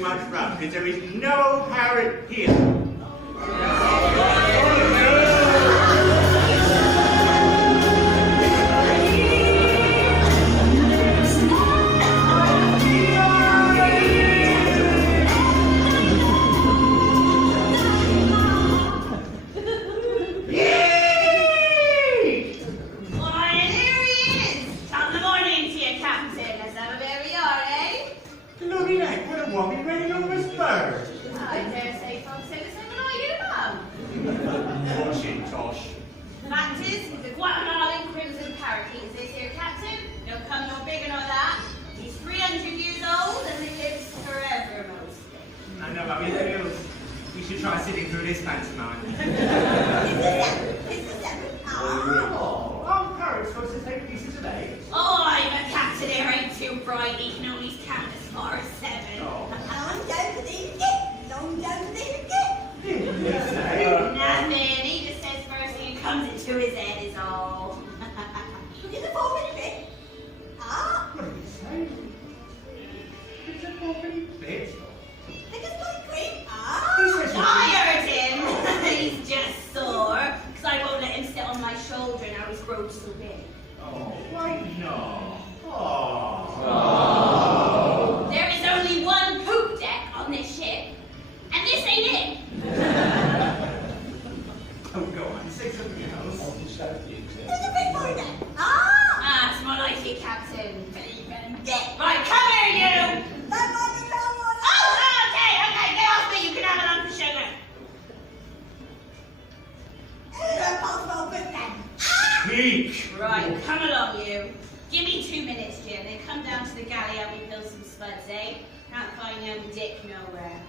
too much rum, because there is no parrot here. We should try sitting through this pantomime. Oh, Parrot's supposed to take pieces of 8. Oh, I'm a captain here, ain't too bright. He can only count as far as 7. Oh. Long down to the hip, long down to the hip. Nothing. He just says first thing that comes into his head is all. It's a 4-penny bit. Ah, What did he say? It's a 4-penny bit. they just like cream. I heard him. He's just sore because I won't let him sit on my shoulder now he's grown so big. Oh, why no? Oh. There is only one poop deck on this ship, and this ain't it. Oh, go on, say something else. There's a big boy there. It's more like you, Captain. Right, come here, you. Okay, get off me. You can have a lump of sugar. Speak! Right, come along, you. Give me 2 minutes, Jim. Then come down to the galley, help me fill some spuds, eh? Can't find young Dick nowhere.